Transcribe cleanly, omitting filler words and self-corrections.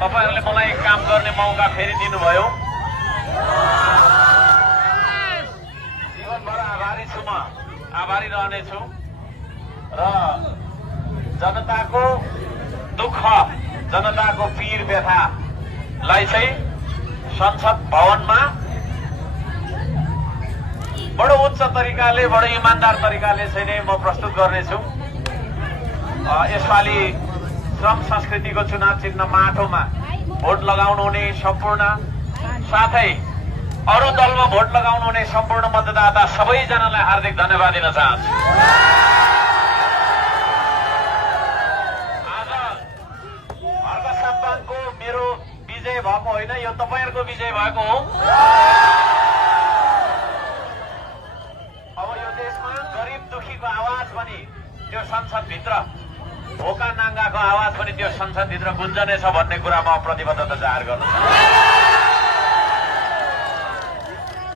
तपाईहरुले मलाई काम गर्ने मौका फेरि दिनुभयो। जीवनभर आभारी छु, म आभारी रहनेछु र जनताको दुःख, जनताको पीर व्यथालाई चाहिँ संसद भवनमा बडो उच्च तरिकाले, बडो इमानदार तरिकाले चाहिँ म प्रस्तुत गर्नेछु। यसपालि श्रम संस्कृतिको चुनाव चिन्ह माटोमा भोट लगाउनु हुने सम्पूर्ण, साथै अरू दलमा भोट लगाउनु हुने सम्पूर्ण मतदाता सबैजनालाई हार्दिक धन्यवाद दिन चाहन्छु। आज हर्कसापाङको मेरो विजय भएको होइन, यो तपाईहरुको विजय भएको हो। अब यो देशमा गरिब दुखीको आवाज पनि त्यो संसदभित्र, भोका नाङ्गाको आवाज पनि त्यो संसदभित्र गुन्जनेछ भन्ने कुरा म प्रतिबद्धता जाहेर गर्छु।